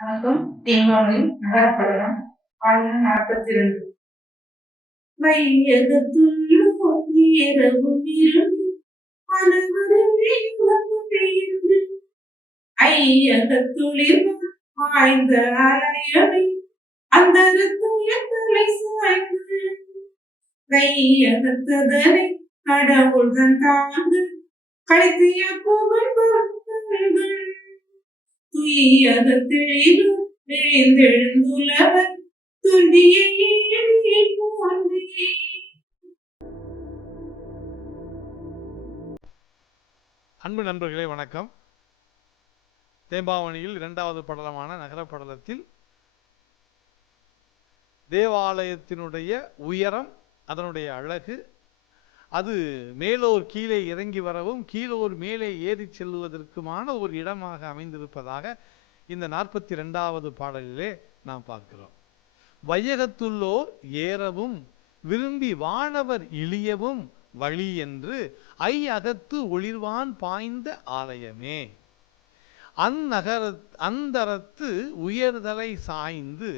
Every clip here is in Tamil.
வணக்கம் தீபாவளி நகரப்படலாம். பாடல் நாற்பத்தி ரெண்டு வையகத்துள்ளோர் இரவும் இருள் அனைவருமே ஐயகத்துளிர் ஆய்ந்த அலையவை சாய்ந்து. கழித்திய புகழ் பொருட்கள் எழுந்தெழுந்துலவர் போன்றே அன்பு நண்பர்களே வணக்கம். தேம்பாவணியில் இரண்டாவது படலமான நகர படலத்தில் தேவாலயத்தினுடைய உயரம் அதனுடைய அழகு அது மேலோர் கீழே இறங்கி வரவும் கீழோர் மேலே ஏறிச் செல்லுவதற்குமான ஒரு இடமாக அமைந்திருப்பதாக இந்த நாற்பத்தி ரெண்டாவது பாடலிலே நாம் பார்க்கிறோம். வையகத்துள்ளோர் ஏறவும் விரும்பி வானவர் இழியவும் வழி என்று ஐ அகத்து ஒளிர்வான் பாய்ந்த ஆலயமே. அந்நகர அந்தரத்து உயர்தலை சாய்ந்து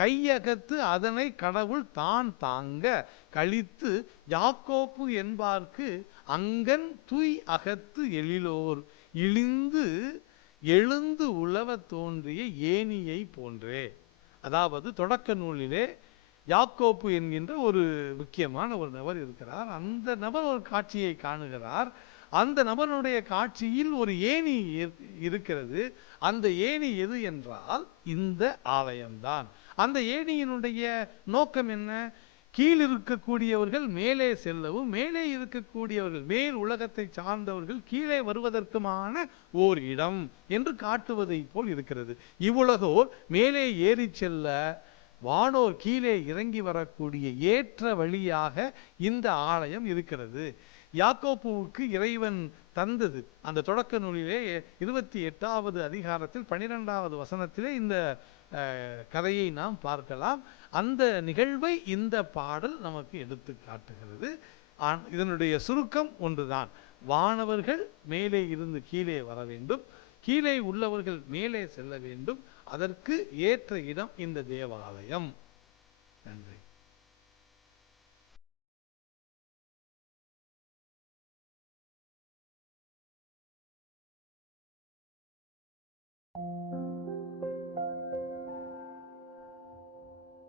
கையகத்து அதனை கடவுள் தான் தாங்க கழித்து யாக்கோப்பு என்பார்க்கு அங்கன் துய் அகத்து எழிலோர் இழிந்து எழுந்து உழவ தோன்றிய ஏனியை போன்றே. அதாவது தொடக்க நூலிலே யாக்கோப்பு என்கின்ற ஒரு முக்கியமான ஒரு நபர் இருக்கிறார். அந்த நபர் ஒரு காட்சியை காணுகிறார். அந்த நபருடைய காட்சியில் ஒரு ஏணி இருக்கிறது. அந்த ஏணி எது என்றால் இந்த ஆலயம்தான். அந்த ஏணியினுடைய நோக்கம் என்ன? கீழ் இருக்கக்கூடியவர்கள் மேலே செல்லவும் மேலே இருக்கக்கூடியவர்கள் மேல் உலகத்தை சார்ந்தவர்கள் கீழே வருவதற்குமான ஓர் இடம் என்று காட்டுவதை போல் இருக்கிறது. இவ்வுலகோர் மேலே ஏறிச் செல்ல வானோர் கீழே இறங்கி வரக்கூடிய ஏற்ற வழியாக இந்த ஆலயம் இருக்கிறது. யாக்கோப்புவுக்கு இறைவன் தந்தது. அந்த தொடக்க நூலிலே இருபத்தி எட்டாவது அதிகாரத்தில் பன்னிரெண்டாவது வசனத்திலே இந்த கதையை நாம் பார்க்கலாம். அந்த நிகழ்வை இந்த பாடல் நமக்கு எடுத்து காட்டுகிறது. இதனுடைய சுருக்கம் ஒன்றுதான். வானவர்கள் மேலே இருந்து கீழே வர வேண்டும். கீழே உள்ளவர்கள் மேலே செல்ல வேண்டும். அதற்கு ஏற்ற இடம் இந்த தேவாலயம். நன்றி.